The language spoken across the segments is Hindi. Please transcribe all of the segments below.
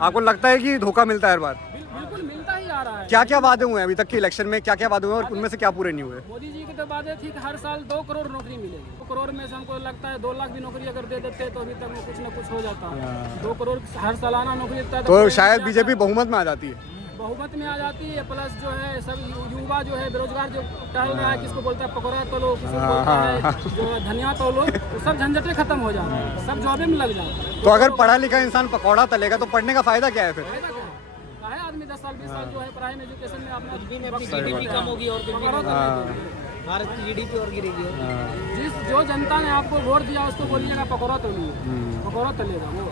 आपको लगता है कि धोखा मिलता है हर बार? बिल्कुल मिलता ही आ रहा है। क्या क्या वादे हुए हैं अभी तक के इलेक्शन में, क्या क्या वादे हुए हैं और उनमें से क्या पूरे नहीं हुए? मोदी जी की तो बात थी कि हर साल 2 करोड़ नौकरी मिलेगी। 2 करोड़ में से हमको लगता है 2 लाख भी नौकरी अगर दे देते तो अभी तक में कुछ न कुछ हो जाता। 2 करोड़ हर सालाना नौकरी देता है तो शायद बीजेपी बहुमत में आ जाती है। बहुमत में आ जाती है। प्लस जो है सब युवा जो है बेरोजगार जो टहल रहा है, किसको बोलता है पकौड़ा तोलो, किसको बोलता है जो धनिया तोलो, तो सब झंझटें खत्म हो जाते हैं, सब जॉबे में लग जाते हैं। तो अगर पढ़ा लिखा इंसान पकौड़ा तलेगा तो पढ़ने का फायदा क्या है फिर? फायदा क्या है? आदमी 10 साल 20 साल जो है प्राइम एजुकेशन में अपना जीडीपी कम होगी और भारत की जीडीपी और गिरेगी। जिस जो जनता ने आपको वोट दिया उसको बोलिएगा पकौड़ा तोलिए, पकौड़ा तलेगा वो।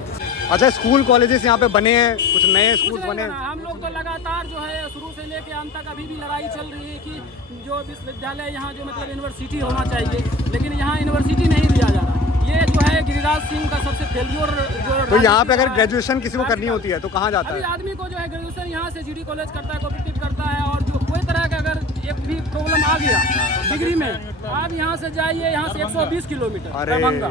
अच्छा, स्कूल कॉलेजेस यहाँ पे बने हैं, कुछ नए स्कूल बने हैं? हम लोग तो लगातार जो है शुरू से लेके अंत तक अभी भी लड़ाई चल रही है कि जो विश्वविद्यालय यहाँ जो मतलब यूनिवर्सिटी होना चाहिए, लेकिन यहाँ यूनिवर्सिटी नहीं दिया जा रहा। ये जो है गिरिराज सिंह का सबसे फेल्योर जो। तो यहाँ पे अगर ग्रेजुएशन किसी को करनी होती है तो कहाँ जाता अभी है? आदमी को जो है ग्रेजुएशन यहाँ से जीडी कॉलेज करता है, कॉम्पिटिटिव करता है, और जो कोई तरह का अगर एक भी प्रॉब्लम आ गया डिग्री में, आप यहाँ से जाइए, यहाँ से 120 किलोमीटर दरभंगा,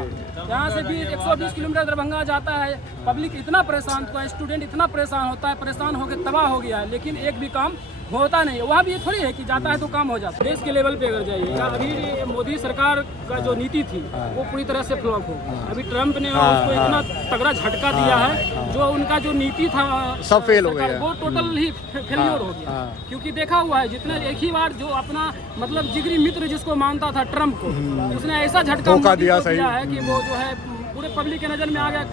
यहाँ से भी 120 किलोमीटर दरभंगा जाता है। पब्लिक इतना परेशान होता है, स्टूडेंट इतना परेशान होता है, परेशान होकर तबाह हो गया है, लेकिन एक भी काम होता नहीं है। वहाँ भी ये थोड़ी है कि जाता है तो काम हो जाता है। देश के लेवल पे अगर जाइए, अभी मोदी सरकार का जो नीति थी वो पूरी तरह से फ्लॉप हो। अभी ट्रम्प ने उसको इतना तगड़ा झटका दिया है, जो उनका जो नीति था सब फेल हो गया, वो टोटल ही फेलियर हो गया। क्योंकि देखा हुआ है जितने एक ही बार जो अपना मतलब जिगरी मित्र जिसको मानता था ट्रम्प को, उसने ऐसा झटका दिया है कि वो जो है पूरे पब्लिक के नजर में आ गया।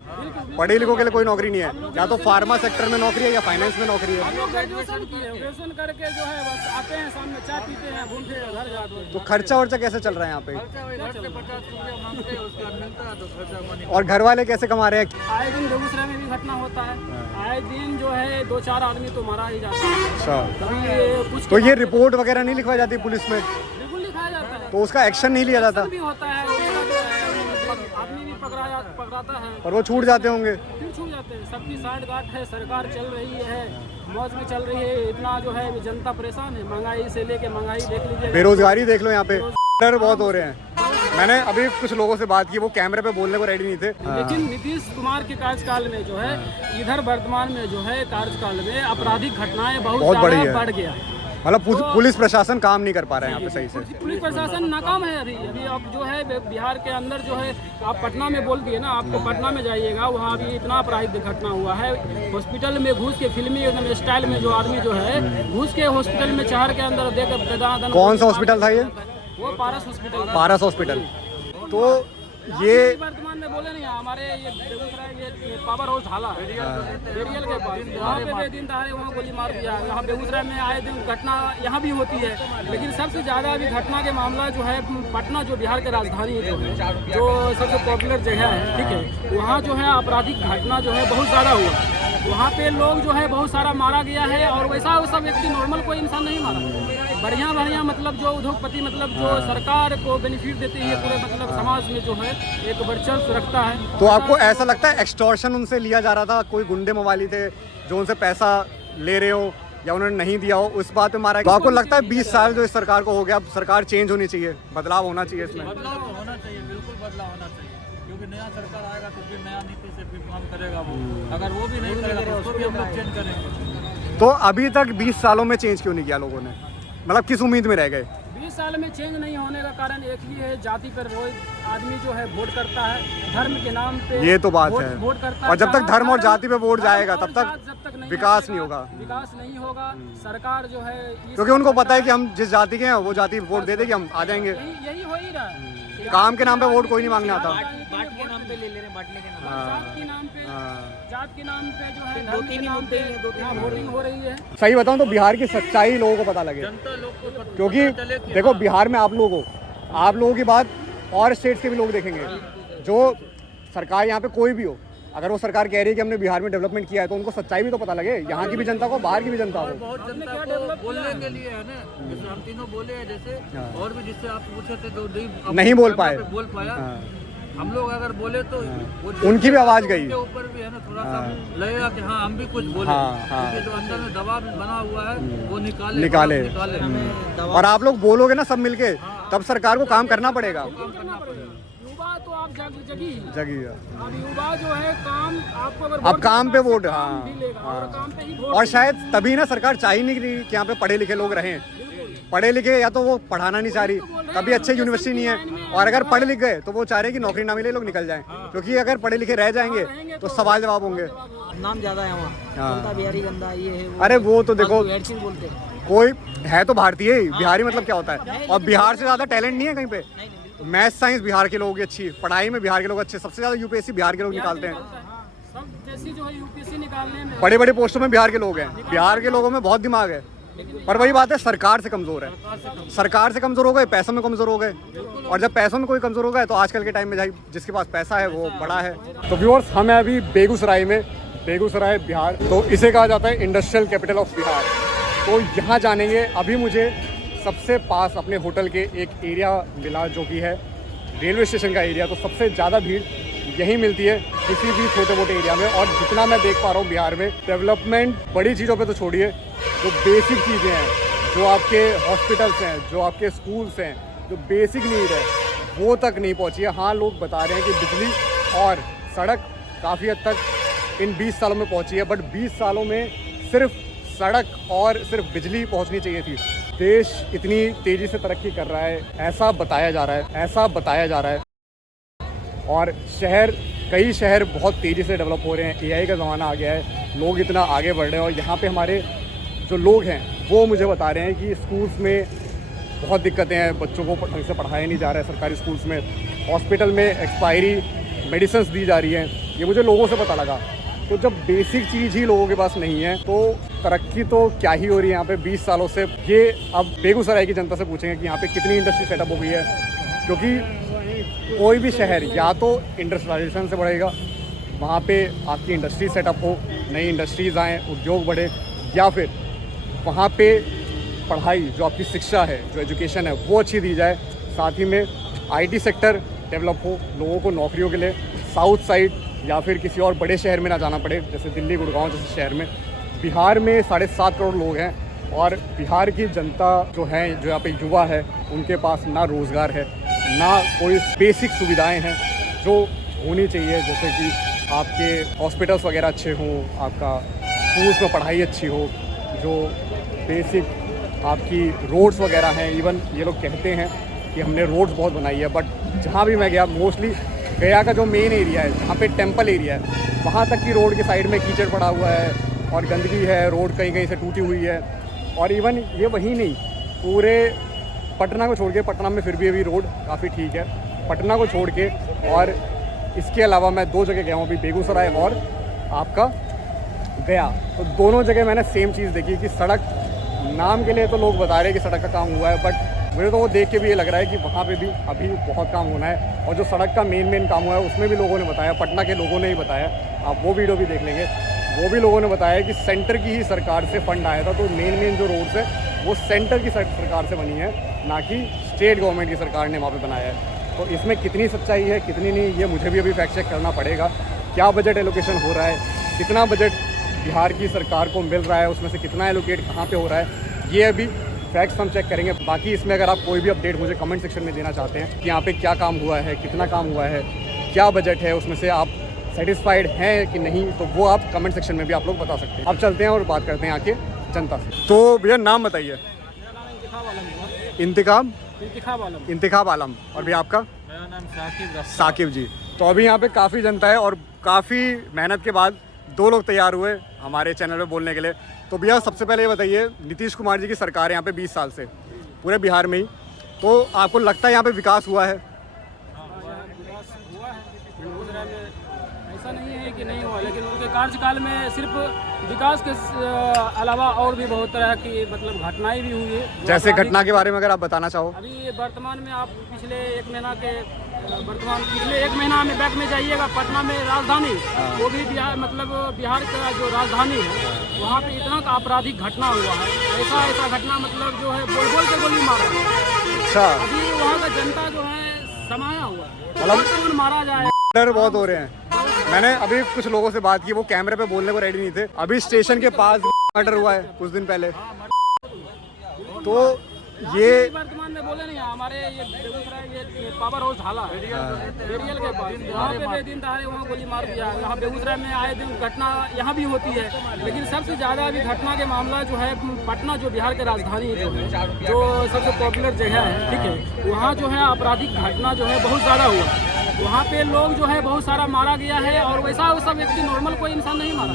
पढ़े लिखों के लिए कोई नौकरी नहीं है, या तो फार्मा सेक्टर में नौकरी है या फाइनेंस में नौकरी है। हम लोग ग्रेजुएशन किए, ग्रेजुएशन करके जो है बस आते हैं, शाम में चाय पीते हैं, घूमते हैं, घर जाते हैं। तो खर्चा वर्चा कैसे चल रहा है यहाँ पे? और घर वाले कैसे कमा रहे हैं? आए दिन बेगूसराय में भी घटना होता है, आए दिन जो है 2-4 आदमी तो मारा ही जाता है। अच्छा, कभी कुछ तो ये रिपोर्ट वगैरह नहीं लिखवाई जाती पुलिस में? बिल्कुल लिखाया जाता है, तो उसका एक्शन नहीं लिया जाता? भी होता है, उसका जो है आदमी भी पकड़ाता है, और वो छूट जाते होंगे? फिर छूट जाते हैं। सबकी साठ गांठ है, सरकार चल रही है, मौज में चल रही है, इतना जो है जनता परेशान है, महंगाई से लेके महंगाई देख लीजिए, बेरोजगारी देख लो यहाँ पे, डर बहुत हो रहे हैं। मैंने अभी कुछ लोगों से बात की, वो कैमरे पे बोलने को रेडी नहीं थे। लेकिन नीतीश कुमार के कार्यकाल में जो है इधर वर्तमान में जो है कार्यकाल में आपराधिक घटनाएं बहुत ज्यादा बढ़ गया। मतलब पुलिस प्रशासन काम नहीं कर पा रहा है यहाँ पे सही से। पुलिस प्रशासन नाकाम है अभी अब जो है बिहार के अंदर जो है, आप पटना में बोल दिए ना, आपको पटना में जाइएगा, वहाँ भी इतना आपराधिक घटना हुआ है। हॉस्पिटल में घुस के फिल्मी एकदम स्टाइल में जो आदमी जो है घुस के हॉस्पिटल में शहर के अंदर देकर। कौन सा हॉस्पिटल था ये? वो पारस हॉस्पिटल। पारस हॉस्पिटल। तो ये वर्तमान में बोले नहीं, हमारे ये बेगूसराय ये पावर हाउस ढाला है बेरियल के पास, यहाँ पे बेदिन दहाड़े वहाँ गोली मार दिया। यहाँ बेगूसराय में आए दिन घटना यहाँ भी होती है, लेकिन सबसे ज़्यादा अभी घटना के मामला जो है पटना, जो बिहार की राजधानी है, जो सबसे पॉपुलर जगह है, ठीक है, वहाँ जो है आपराधिक घटना जो है बहुत ज़्यादा हुआ। वहाँ पे लोग जो है बहुत सारा मारा गया है, और वैसा व्यक्ति नॉर्मल कोई इंसान नहीं मारा। बढ़िया मतलब जो उद्योगपति मतलब जो सरकार को बेनिफिट देती है, पूरे मतलब समाज में जो है एक वर्चस्व रखता है। तो आपको ऐसा लगता है एक्सटॉर्शन उनसे लिया जा रहा था? कोई गुंडे मवाली थे जो उनसे पैसा ले रहे हो या उन्होंने नहीं दिया हो, उस बात पे मारा? तो आपको लगता है 20 साल जो इस सरकार को हो गया, अब सरकार चेंज होनी चाहिए, बदलाव होना चाहिए इसमें? बदलाव होना चाहिए, बिल्कुल बदलाव होना चाहिए, क्योंकि नया सरकार आएगा तो फिर नया नीति से फिर काम करेगा वो। अगर वो भी नहीं करेगा तो उसको भी हम लोग चेंज करेंगे। तो अभी तक 20 सालों में चेंज क्यों नहीं किया लोगों ने? मतलब किस उम्मीद में रह गए? 20 साल में चेंज नहीं होने का कारण एक ही है, जाति पर रोज आदमी जो है वोट करता है, धर्म के नाम पे। ये तो बात है, वोट करता है, और जब तक धर्म और जाति पे वोट जाएगा तब तक विकास नहीं होगा। विकास नहीं होगा। सरकार जो है, क्योंकि उनको पता है कि हम जिस जाति के हैं वो जाति वोट दे देगी, हम आ जाएंगे। यही हो ही रहा है। काम के नाम पे वोट कोई नहीं मांगने आता। बाट के नाम पे ले ले रहे हैं, बांटने के नाम जात के नाम पे, जात के नाम पे जो है धर्म के नाम पे वोटिंग हो रही है। सही बताऊं तो बिहार की सच्चाई लोगों को पता लगे, क्योंकि देखो बिहार में आप लोगों की बात और स्टेट्स के भी लोग देखेंगे। जो सरकार यहाँ पे कोई भी हो, अगर वो सरकार कह रही है कि हमने बिहार में डेवलपमेंट किया है, तो उनको सच्चाई भी तो पता लगे, यहाँ की भी जनता को, बाहर की भी जनता को। बहुत जनता को बोलने के लिए है ना, जैसे हम तीनों बोले हैं, जैसे और भी जिससे आप पूछे थे तो नहीं बोल पाए। हम लोग अगर बोले तो उनकी भी आवाज गई। के ऊपर भी है ना, थोड़ा सा लगेगा कि हाँ हम भी कुछ बोले, क्योंकि जो अंदर में दबाव बना हुआ है वो निकाले। और आप लोग बोलोगे ना सब मिलके, तब सरकार को काम करना पड़ेगा। युवा तो आप जगी जगी है। अब युवा जो है काम आपको अगर अब वोट काम पे देगा, वोट, काम हाँ, भी लेगा और हाँ। काम पे ही वोट और देगा। शायद तभी ना सरकार चाह ही नहीं रही कि यहाँ पे पढ़े लिखे लोग रहें। पढ़े लिखे या तो वो पढ़ाना नहीं चाह रही, तभी अच्छे यूनिवर्सिटी नहीं है, और अगर पढ़ लिख गए तो वो चाह रहे हैं कि नौकरी ना मिले, लोग निकल जाएं, क्योंकि अगर पढ़े लिखे रह जाएंगे तो सवाल जवाब होंगे। नाम ज्यादा है वहाँ, हाँ। गंदा बिहारी गंदा ये है अरे वो तो देखो, हर चीज बोलते हैं। कोई है तो भारतीय ही, बिहारी मतलब क्या होता है? और बिहार से ज़्यादा टैलेंट नहीं है कहीं पे। नहीं नहीं बिल्कुल। मैथ साइंस बिहार के लोगों की अच्छी, पढ़ाई में बिहार के लोग अच्छे, सबसे ज़्यादा यूपीएससी बिहार के लोग निकालते हैं। सब जैसी जो है यूपीएससी निकालने में बड़े बड़े पोस्टों में बिहार के लोग हैं, बिहार के लोगों में बहुत दिमाग है, पर वही बात है, सरकार से कमज़ोर है। सरकार से कमज़ोर हो गए, पैसों में कमज़ोर हो गए, और जब पैसों में कोई कमज़ोर हो गया तो आजकल के टाइम में जिसके पास पैसा है वो बड़ा है। तो व्यूअर्स, हम हैं अभी बेगूसराय में, बेगूसराय बिहार, तो इसे कहा जाता है इंडस्ट्रियल कैपिटल ऑफ बिहार। तो यहाँ जानेंगे, अभी मुझे सबसे पास अपने होटल के एक एरिया मिला जो कि है रेलवे स्टेशन का एरिया। तो सबसे ज़्यादा भीड़ यही मिलती है किसी भी छोटे मोटे एरिया में, और जितना मैं देख पा रहा हूँ बिहार में डेवलपमेंट बड़ी चीज़ों पे तो छोड़िए, जो बेसिक चीज़ें हैं, जो आपके हॉस्पिटल्स हैं, जो आपके स्कूल्स हैं, जो बेसिक नीड है वो तक नहीं पहुँची है। हाँ, लोग बता रहे हैं कि बिजली और सड़क काफ़ी हद तक इन 20 सालों में पहुँची है, बट 20 सालों में सिर्फ सड़क और सिर्फ बिजली पहुँचनी चाहिए थी। देश इतनी तेज़ी से तरक्की कर रहा है, ऐसा बताया जा रहा है, ऐसा बताया जा रहा है, और कई शहर बहुत तेज़ी से डेवलप हो रहे हैं। एआई का ज़माना आ गया है, लोग इतना आगे बढ़ रहे हैं, और यहाँ पे हमारे जो लोग हैं वो मुझे बता रहे हैं कि स्कूल्स में बहुत दिक्कतें हैं, बच्चों को ढंग से पढ़ाया नहीं जा रहा है सरकारी स्कूल्स में, हॉस्पिटल में एक्सपायरी मेडिसिन्स दी जा रही हैं, ये मुझे लोगों से पता लगा। तो जब बेसिक चीज़ ही लोगों के पास नहीं है तो तरक्की तो क्या ही हो रही है यहाँ पे 20 सालों से। ये अब बेगूसराय की जनता से पूछेंगे कि यहाँ पे कितनी इंडस्ट्री सेटअप हो गई है, क्योंकि कोई भी शहर या तो इंडस्ट्रियलाइजेशन से बढ़ेगा, वहाँ पे आपकी इंडस्ट्री सेटअप हो, नई इंडस्ट्रीज़ आएँ, उद्योग बढ़े, या फिर वहाँ पे पढ़ाई जो आपकी शिक्षा है, जो एजुकेशन है वो अच्छी दी जाए, साथ ही में आईटी सेक्टर डेवलप हो, लोगों को नौकरियों के लिए साउथ साइड या फिर किसी और बड़े शहर में ना जाना पड़े, जैसे दिल्ली, गुड़गांव जैसे शहर में। बिहार में 7.5 करोड़ लोग हैं, और बिहार की जनता जो है, जो यहाँ पे युवा है, उनके पास ना रोज़गार है, ना कोई बेसिक सुविधाएं हैं जो होनी चाहिए, जैसे कि आपके हॉस्पिटल्स वगैरह अच्छे हों, आपका स्कूल्स में पढ़ाई अच्छी हो, जो बेसिक आपकी रोड्स वगैरह हैं। इवन ये लोग कहते हैं कि हमने रोड्स बहुत बनाई है, बट जहाँ भी मैं गया, मोस्टली गया का जो मेन एरिया है, जहाँ पे टेंपल एरिया है, वहाँ तक की रोड के साइड में कीचड़ पड़ा हुआ है और गंदगी है, रोड कहीं कहीं से टूटी हुई है। और इवन ये वहीं नहीं, पूरे पटना को छोड़ के, पटना में फिर भी अभी रोड काफ़ी ठीक है, पटना को छोड़ के, और इसके अलावा मैं 2 जगह गया हूँ अभी, बेगूसराय और आपका गया। तो दोनों जगह मैंने सेम चीज़ देखी कि सड़क, नाम के लिए तो लोग बता रहे हैं कि सड़क का काम हुआ है, बट मुझे तो वो देख के भी ये लग रहा है कि वहाँ पे भी अभी बहुत काम होना है। और जो सड़क का मेन काम हुआ है उसमें भी लोगों ने बताया, पटना के लोगों ने ही बताया, आप वो वीडियो भी देख लेंगे, वो भी लोगों ने बताया कि सेंटर की ही सरकार से फंड आया था। तो मेन जो रोड्स है वो सेंटर की सरकार से बनी है, ना कि स्टेट गवर्नमेंट की सरकार ने वहाँ पे बनाया है। तो इसमें कितनी सच्चाई है, कितनी नहीं, ये मुझे भी अभी फैक्ट चेक करना पड़ेगा। क्या बजट एलोकेशन हो रहा है, कितना बजट बिहार की सरकार को मिल रहा है, उसमें से कितना एलोकेट कहाँ पे हो रहा है, ये अभी फैक्ट्स हम चेक करेंगे। बाकी इसमें अगर आप कोई भी अपडेट मुझे कमेंट सेक्शन में देना चाहते हैं कि यहाँ पे क्या काम हुआ है, कितना काम हुआ है, क्या बजट है, उसमें से आप सेटिस्फाइड हैं कि नहीं, तो वो आप कमेंट सेक्शन में भी आप लोग बता सकते हैं। अब चलते हैं और बात करते हैं आके जनता से। तो भैया नाम बताइए। इंतिखाब आलम। और भैया आपका? मेरा नाम साकिब जी। तो अभी यहाँ पे काफ़ी जनता है और काफ़ी मेहनत के बाद 2 लोग तैयार हुए हमारे चैनल पे बोलने के लिए। तो भैया सबसे पहले ये बताइए, नीतीश कुमार जी की सरकार है यहाँ पे 20 साल से पूरे बिहार में ही, तो आपको लगता है यहाँ पे विकास हुआ है? ऐसा नहीं है कि नहीं हुआ, लेकिन उनके कार्यकाल में सिर्फ विकास के अलावा और भी बहुत तरह की मतलब घटनाएं भी हुई है। जैसे घटना के बारे में अगर आप बताना चाहो। अभी वर्तमान में आप पिछले एक महीना में बैक में जाइएगा, पटना में राजधानी, वो भी बिहार का जो राजधानी है, वहाँ पे इतना आपराधिक घटना हुआ है, ऐसा घटना मतलब जो है बोल के गोली मार रहा है। अच्छा। अभी वहाँ का जनता जो है समाया हुआ है, मतलब मारा जाए, डर बहुत हो रहे हैं। मैंने अभी कुछ लोगों से बात की, वो कैमरे पे बोलने को रेडी नहीं थे। अभी स्टेशन के पास मर्डर हुआ है कुछ दिन पहले, तो ये वर्तमान में बोले नहीं, हमारे ये बेगूसराय ये पावर हाउस झाला है एरियल के पास, वहाँ पे बेदिन दहाड़े वहाँ गोली मार दिया। यहाँ बेगूसराय में आए दिन घटना यहाँ भी होती है, लेकिन सबसे ज़्यादा अभी घटना के मामला जो है पटना, जो बिहार की राजधानी जो है, जो सबसे पॉपुलर जगह है, ठीक है, वहाँ जो है आपराधिक घटना जो है बहुत ज़्यादा हुआ। वहाँ पे लोग जो है बहुत सारा मारा गया है, और वैसा व्यक्ति नॉर्मल कोई इंसान नहीं मारा,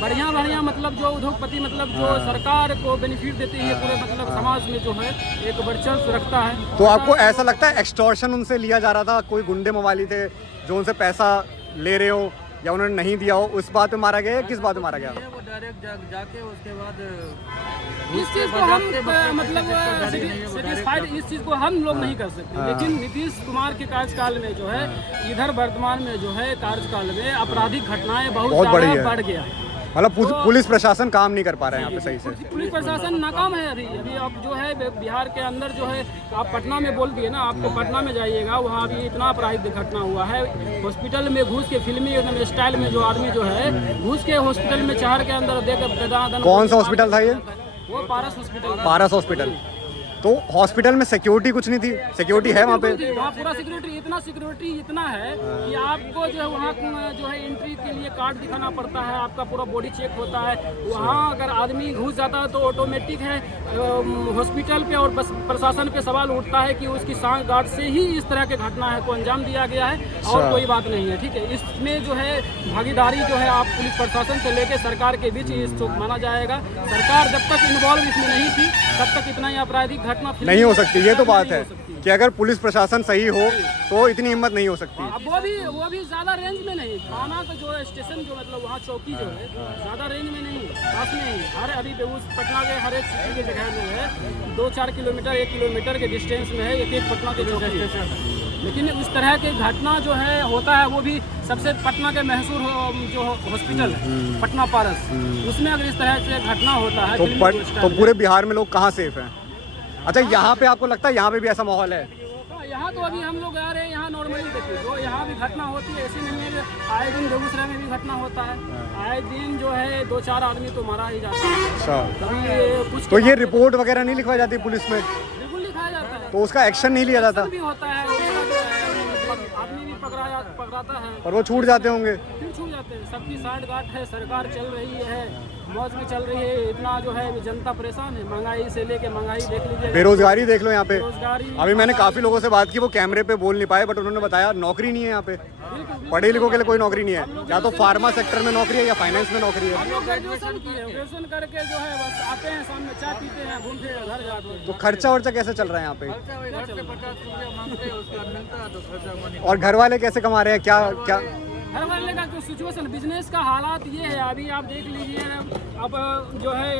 बढ़िया मतलब जो उद्योगपति मतलब जो सरकार को बेनिफिट देते हैं पूरे मतलब समाज में जो है एक वर्चस्व रखता है। तो आपको ऐसा लगता है एक्सटॉर्शन उनसे लिया जा रहा था, कोई गुंडे मवाली थे जो उनसे पैसा ले रहे हो या उन्होंने नहीं दिया हो, उस बात पे मारा गया है? किस बात पे मारा गया? वो डायरेक्ट जाके उसके बाद इस चीज़ को हम मतलब सेटिस्फाइड इस चीज़ को हम लोग नहीं कर सकते, लेकिन नीतीश कुमार के कार्यकाल में जो है इधर वर्तमान में जो है कार्यकाल में आपराधिक घटनाएं बहुत ज़्यादा बढ़ गया है। मतलब पुलिस प्रशासन काम नहीं कर पा रहा है यहाँ पे सही से। पुलिस प्रशासन नाकाम है अभी अब जो है बिहार के अंदर जो है, आप पटना में बोल दिए ना, आपको पटना में जाइएगा, वहाँ अभी इतना आपराधिक घटना हुआ है। हॉस्पिटल में घुस के फिल्मी एकदम स्टाइल में जो आदमी जो है घुस के हॉस्पिटल में शहर के अंदर देकर, कौन सा हॉस्पिटल था ये? वो पारस हॉस्पिटल। पारस हॉस्पिटल। तो हॉस्पिटल में सिक्योरिटी कुछ नहीं थी? सिक्योरिटी है वहाँ पे? वहाँ पूरा सिक्योरिटी इतना है कि आपको जो है वहाँ जो है एंट्री के लिए कार्ड दिखाना पड़ता है, आपका पूरा बॉडी चेक होता है। वहाँ अगर आदमी घुस जाता है तो ऑटोमेटिक है हॉस्पिटल पे और प्रशासन पे सवाल उठता है कि उसकी सांस गार्ड से ही इस तरह के घटना है को अंजाम दिया गया है, और कोई बात नहीं है, ठीक है। इसमें जो है भागीदारी जो है आप पुलिस प्रशासन से लेकर सरकार के बीच इसको माना जाएगा। सरकार जब तक इन्वॉल्व इसमें नहीं थी तब तक इतना ही आपराधिक घटना नहीं हो सकती। ये तो बात है कि अगर पुलिस प्रशासन सही हो तो इतनी हिम्मत नहीं हो सकती। वो भी ज्यादा रेंज में नहीं, थाना का जो स्टेशन जो मतलब वहाँ चौकी जो है ज्यादा रेंज में नहीं, पास में ही। हर अभी पटना के हर एक सिटी के जगह में है 2-4 किलोमीटर 1 किलोमीटर के डिस्टेंस में है एक पटना के चौकी। लेकिन इस तरह के घटना जो है होता है, वो भी सबसे पटना के मशहूर जो हॉस्पिटल है पटना पारस, उसमें अगर इस तरह से घटना होता है तो पूरे बिहार में लोग कहाँ सेफ हैं? अच्छा, यहाँ पे आपको लगता है यहाँ पे भी ऐसा माहौल है? यहाँ तो अभी हम लोग आ रहे हैं, यहाँ नॉर्मली देखिए जो यहाँ भी घटना होती है ऐसी नहीं है। आए दिन बेगूसराय में भी घटना होता है, आए दिन जो है 2-4 आदमी तो मारा ही जाता है। अच्छा, कुछ तो ये रिपोर्ट वगैरह नहीं लिखवाई जाती पुलिस में? बिल्कुल लिखाया जाता है। तो उसका एक्शन नहीं लिया जाता? भी होता है, आदमी भी पकड़ाता है और वो छूट जाते होंगे? फिर छूट जाते हैं। सबकी साठ गांठ है, सरकार चल रही है, मौज में चल रही है, इतना जो है जनता परेशान है, महंगाई से लेके महंगाई देख लीजिए, बेरोजगारी देख लो यहाँ पे। बेरोजगारी अभी मैंने काफी लोगों से बात की, वो कैमरे पे बोल नहीं पाए, बट उन्होंने बताया नौकरी नहीं है यहाँ पे, पढ़े लिखों के लिए कोई नौकरी नहीं है। या तो फार्मा सेक्टर में नौकरी है या फाइनेंस में नौकरी है। हम लोग ग्रेजुएशन किए, ग्रेजुएशन करके जो है बस आते हैं, शाम में चाय पीते हैं, घूमते हैं, घर जाते हैं। तो खर्चा वर्चा कैसे चल रहा है यहाँ पे? घर से 50 रुपया मांगते हैं, उसका मिलता है तो खर्चा पानी। और घर वाले कैसे कमा रहे हैं? क्या हर वाले का जो सिचुएशन बिजनेस का हालात ये है, अभी आप देख लीजिए, अब जो है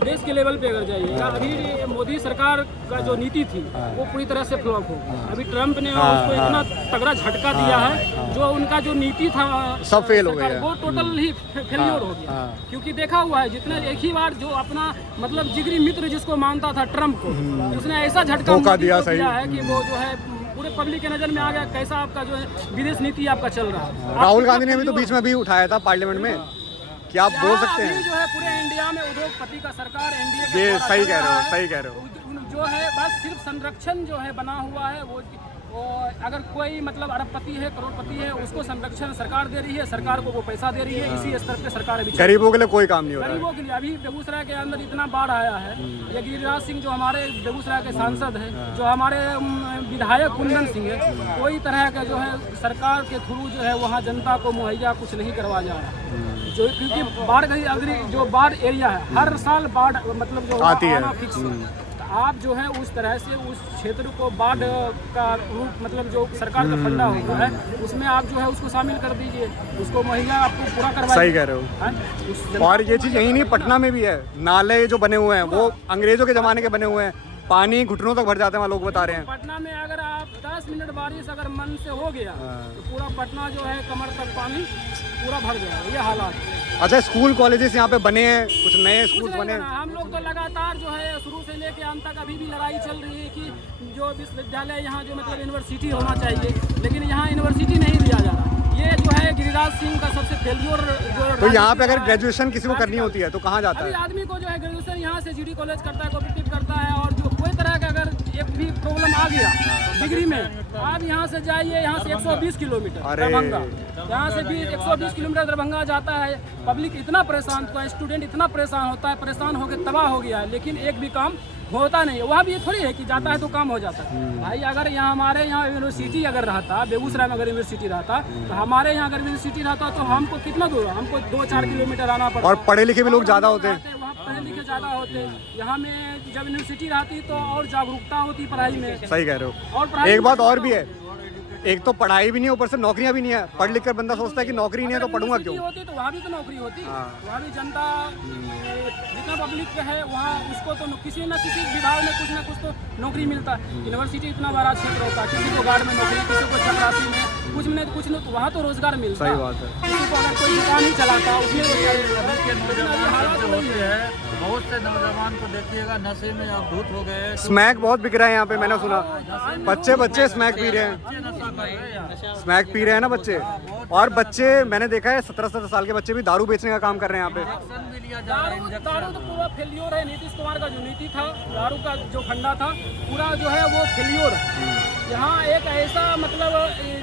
देश के लेवल पे अगर जाइएगा, अभी मोदी सरकार का जो नीति थी वो पूरी तरह से फ्लॉप हो। अभी ट्रम्प ने उसको इतना तगड़ा झटका दिया है, जो उनका जो नीति था सब फेल हो गया, वो टोटल ही फेलियर हो गया। क्योंकि देखा हुआ है जितने एक ही बार जो अपना मतलब जिगरी मित्र जिसको मानता था ट्रम्प को, उसने ऐसा झटका दिया है कि वो जो है पूरे पब्लिक के नजर में आ गया कैसा आपका जो है विदेश नीति आपका चल रहा है। राहुल गांधी ने भी तो बीच में भी उठाया था पार्लियामेंट में, क्या आप बोल सकते हैं? जो है पूरे इंडिया में उद्योगपति का सरकार एनडीए ये सही कह रहे हो, सही कह रहे हो। जो है बस सिर्फ संरक्षण जो है बना हुआ है, वो अगर कोई मतलब अरबपति है, करोड़पति है, उसको संरक्षण सरकार दे रही है, सरकार को वो पैसा दे रही है, इसी स्तर पे सरकार अभी गरीबों के लिए कोई काम नहीं हो रहा है। गरीबों के लिए अभी बेगूसराय के अंदर इतना बाढ़ आया है। ये गिरिराज सिंह जो हमारे बेगूसराय के सांसद है, जो हमारे विधायक कुंदन सिंह है, कोई तरह का जो है सरकार के थ्रू जो है वहाँ जनता को मुहैया कुछ नहीं करवा जा रहा जो, क्योंकि बाढ़ अगर जो बाढ़ एरिया है हर साल बाढ़ मतलब जो आती है फिक्स। आप जो है उस तरह से उस क्षेत्र को बाढ़ का रूप मतलब जो सरकार का फंडा होता है उसमें आप जो है उसको शामिल कर दीजिए, उसको मुहैया आपको पूरा करवाइए। सही कह रहे हो। और ये चीज़ यही नहीं, पटना में भी है, नाले जो बने हुए हैं वो अंग्रेजों के ज़माने के बने हुए हैं, पानी घुटनों तक भर जाते हैं, लोग बता रहे हैं। पटना में अगर आप 10 मिनट बारिश अगर मन से हो गया तो पूरा पटना जो है कमर तक पानी पूरा भर गया, ये हालात। अच्छा, स्कूल कॉलेजेस यहाँ पे बने हैं, कुछ नए स्कूल बने हैं? हम लोग तो लगातार जो है शुरू से लेके अंत तक अभी भी लड़ाई चल रही है कि जो विश्वविद्यालय यहाँ जो मतलब यूनिवर्सिटी होना चाहिए, लेकिन यहाँ यूनिवर्सिटी नहीं दिया जा रहा। ये जो है गिरिराज सिंह का सबसे फेल्योर जो। तो यहाँ पे अगर ग्रेजुएशन किसी को करनी होती है तो कहाँ जाता है? आदमी को जो है ग्रेजुएशन यहाँ से जीडी कॉलेज करता है, कोऑपरेटिव करता है, और जो कोई तरह का अगर एक भी प्रॉब्लम आ गया डिग्री में, आप यहाँ से जाइए, यहाँ से 120 किलोमीटर दरभंगा, यहाँ से भी 120 किलोमीटर दरभंगा जाता है। पब्लिक इतना परेशान होता है, स्टूडेंट इतना परेशान होता है, परेशान होकर तबाह हो गया है, लेकिन एक भी काम होता नहीं है। वहाँ भी ये थोड़ी है कि जाता है तो काम हो जाता है। भाई अगर यहाँ हमारे यहाँ यूनिवर्सिटी अगर रहता, बेगूसराय में अगर यूनिवर्सिटी रहता, तो हमारे यहाँ अगर यूनिवर्सिटी रहता तो हमको कितना दूर, हमको 2-4 किलोमीटर आना पड़ता। और पढ़े लिखे भी लोग ज़्यादा होते हैं, वहाँ पढ़े लिखे ज़्यादा होते। यहाँ में जब यूनिवर्सिटी रहती तो और जागरूकता होती पढ़ाई में। सही कह रहे हो। और एक बात और भी है, एक तो पढ़ाई भी नहीं है, ऊपर से नौकरियां भी नहीं है। पढ़ लिख कर बंदा सोचता है कि नौकरी नहीं है तो पढ़ूंगा क्यों। होती तो वहाँ भी तो नौकरी होती, वहाँ भी जनता जितना पब्लिक है वहाँ उसको तो किसी न किसी विभाग में कुछ ना कुछ तो नौकरी मिलता है। यूनिवर्सिटी इतना बड़ा क्षेत्र होता है, किसी को गार्ड में नौकरी, किसी को चपरासी में, कुछ में कुछ नहीं, तो वहाँ तो रोजगार मिलता है। सही बात है। किसी को अगर कोई दुकान ही चलाता उसमें बहुत से नौजवान को देखिएगा नशे में अवधूत हो गए। स्मैक बहुत बिक रहा है यहाँ पे, मैंने सुना बच्चे स्मैक पी रहे हैं, स्मैक पी रहे हैं ना बच्चे। और बच्चे मैंने देखा है 17 साल के बच्चे भी दारू बेचने का काम कर रहे हैं यहाँ पे। दारू तो पूरा फेल्योर है। नीतीश कुमार का जो नीति था, दारू का जो फंडा था, पूरा जो है वो फेल्योर है। यहाँ एक ऐसा मतलब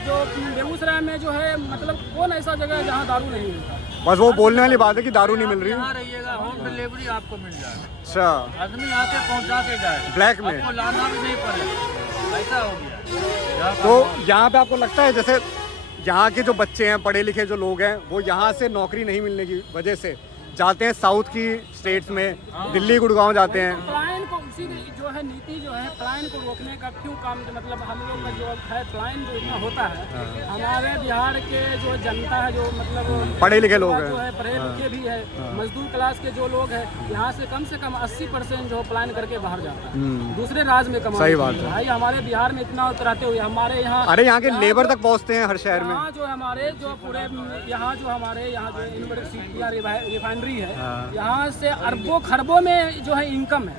जो बेगूसराय में जो है, मतलब कौन ऐसा जगह है जहाँ दारू नहीं मिलता। बस वो बोलने वाली बात है कि दारू नहीं मिल रही। यहाँ रहिएगा, होम डिलीवरी आपको मिल जाएगा। अच्छा, आदमी आके पहुँचा के जाए, ब्लैक में आपको लाना भी नहीं पड़ेगा, ऐसा हो गया। तो यहाँ पे आपको लगता है जैसे यहाँ के जो बच्चे हैं, पढ़े लिखे जो लोग हैं, वो यहाँ से नौकरी नहीं मिलने की वजह से जाते हैं साउथ की स्टेट्स में, दिल्ली गुड़गांव जाते हैं। पलायन को उसी जो है नीति जो है पलायन को रोकने का क्यों काम, मतलब हम लोग का जो है पलायन जो इतना होता है, हमारे बिहार के जो जनता है, जो मतलब पढ़े लिखे लोग हैं, जो है पढ़े लिखे भी है, मजदूर क्लास के जो लोग हैं, यहाँ से कम 80% जो पलायन करके बाहर जाता है, दूसरे राज्य में कमाने। सही बात है भाई हमारे बिहार में इतना रहते हुए हमारे यहाँ, अरे यहाँ के लेबर तक पहुँचते हैं हर शहर में। जो हमारे जो पूरे यहाँ जो हमारे यहाँ जो यूनिवर्सिटी या रिफाइनरी है, यहाँ से अरबों खरबों में जो है इनकम है।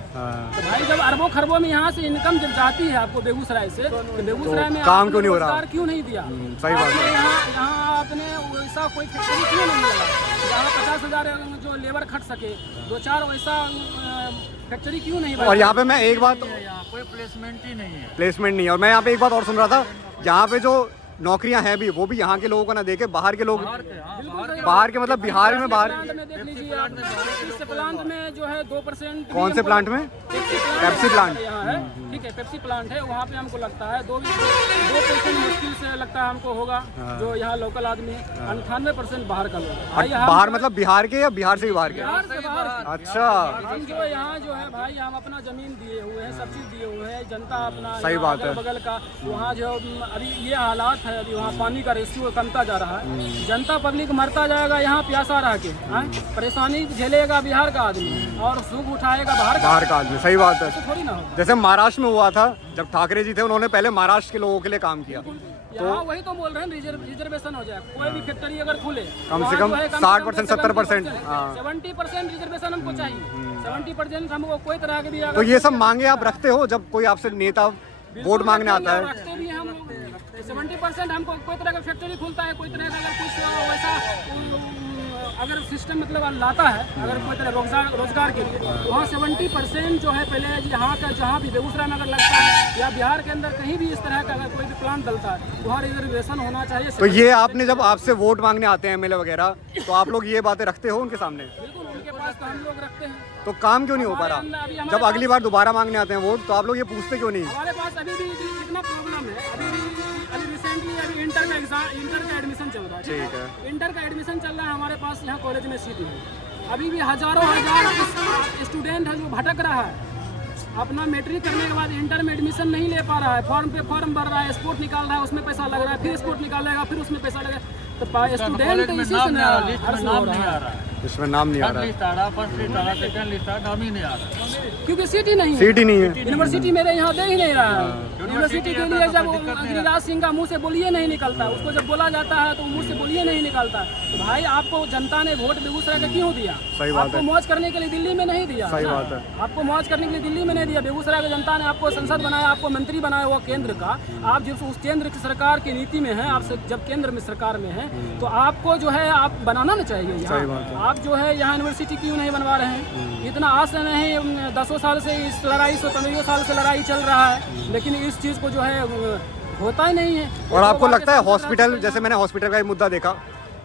तो भाई जब अरबों खरबों में यहाँ से इनकम जब जाती है आपको बेगूसराय से, तो बेगूसराय में काम क्यों नहीं हो रहा, क्यों नहीं दिया? सही बात है। यहाँ आपने वैसा कोई फैक्ट्री क्यों नहीं लगा जहाँ 50,000 जो लेबर खट सके, 2-4 वैसा फैक्ट्री क्यों नहीं बना? और यहाँ पे मैं एक बात, कोई प्लेसमेंट ही नहीं है, प्लेसमेंट नहीं है। और मैं यहाँ पे एक बात और सुन रहा था, यहाँ पे जो नौकरियां हैं भी, वो भी यहाँ के लोगों को ना देके बाहर के लोग, बाहर के मतलब बिहार में, बाहर देख लीजिए आप, इस प्लांट में जो है 2%। कौन से प्लांट में? पेप्सी प्लांट यहाँ है, ठीक है, पेप्सी प्लांट है, वहाँ पे हमको लगता है 2% मुश्किल से लगता है हमको होगा, जो यहाँ लोकल आदमी। 98% बाहर का लोग। बाहर मतलब बिहार के या बिहार से भी बाहर के? अच्छा, हम जो यहाँ जो है भाई, हम अपना जमीन दिए हुए हैं, सब चीज दिए हुए हैं, जनता अपना सही बात है। बगल का वहाँ जो अभी ये हालात है, अभी वहाँ पानी का रेशियो कमता जा रहा है, जनता पब्लिक मरता जाएगा यहाँ प्यासा रह के, परेशानी झेलेगा बिहार का आदमी और सुख उठाएगा बाहर का आदमी। सही बात है। थोड़ी ना हो। जैसे महाराष्ट्र में हुआ था, जब ठाकरे जी थे, उन्होंने पहले महाराष्ट्र के लोगों के लिए काम किया। यहाँ वही तो बोल रहे हैं, रिजर्वेशन हो जाए, कोई भी फैक्ट्री अगर खुले, कम से कम 60%, 70%, 70% रिजर्वेशन हमको चाहिए। 70% हमको कोई तरह के भी। तो ये सब मांगे आप रखते हो जब कोई आपसे नेता वोट मांगने आता है? रखते भी हम 70% हमको कोई तरह का फैक्ट्री खुलता है, कोई तरह का अगर कुछ वैसा अगर सिस्टम मतलब लाता है, अगर कोई तरह रोजगार के लिए, वहाँ 70% जो है पहले यहाँ का, जहाँ भी बेगूसराय में अगर लगता है या बिहार के अंदर कहीं भी इस तरह का अगर कोई भी प्लान डलता है, वहाँ रिजर्वेशन होना चाहिए। तो ये आपने जब आपसे वोट मांगने आते हैं एमएलए वगैरह, तो आप लोग ये बातें रखते हो उनके सामने? बिल्कुल, उनके पास तो हम लोग रखते हैं। तो काम क्यों नहीं हो पा रहा? जब अगली बार दोबारा मांगने आते हैं वोट, तो आप लोग ये पूछते क्यों नहीं? हमारे पास अभी भी इतना प्रॉब्लम है। अभी रिसेंटली अभी इंटर का एडमिशन चल रहा है, ठीक है, इंटर का एडमिशन चल रहा है हमारे पास, यहाँ कॉलेज में सीट है। अभी भी हजारों स्टूडेंट है जो भटक रहा है, अपना मैट्रिक करने के बाद इंटर में एडमिशन नहीं ले पा रहा है, फॉर्म पे फॉर्म भर रहा है, स्पोर्ट निकाल रहा है, उसमें पैसा लग रहा है, फिर स्पोर्ट निकालेगा, फिर उसमें पैसा लगेगा, तो स्टूडेंट इसी से नाम नहीं आ रहा है, इसमें नाम नहीं आ रहा, फर्स्ट लिस्ट आ रहा, सेकंड लिस्ट आ रहा, नाम ही नहीं आ रहा, क्योंकि सीट ही नहीं है। यूनिवर्सिटी मेरे यहाँ दे ही नहीं रहा है। यूनिवर्सिटी के लिए जब गिरिराज सिंह का मुंह से बोलिए नहीं निकलता, उसको जब बोला जाता है तो मुंह से बोलिए नहीं निकलता। तो भाई आपको जनता ने वोट बेगूसराय का क्यों दिया? सही बात आपको है। मौज करने के लिए दिल्ली में नहीं दिया। सही ना? बात है। आपको मौज करने के लिए दिल्ली में नहीं दिया। बेगूसराय की जनता ने आपको संसद बनाया, आपको मंत्री बनाया हुआ केंद्र का। आप जब उस केंद्र की सरकार की नीति में है, आप जब केंद्र में सरकार में है तो आपको जो है आप बनाना ना चाहिए यहाँ। आप जो है यहाँ यूनिवर्सिटी क्यों नहीं बनवा रहे हैं? इतना आस नहीं, 10 साल से इस लड़ाई से 15 साल से लड़ाई चल रहा है, लेकिन इस चीज़ को जो है होता ही नहीं है। और आपको लगता है हॉस्पिटल, जैसे मैंने हॉस्पिटल का एक मुद्दा देखा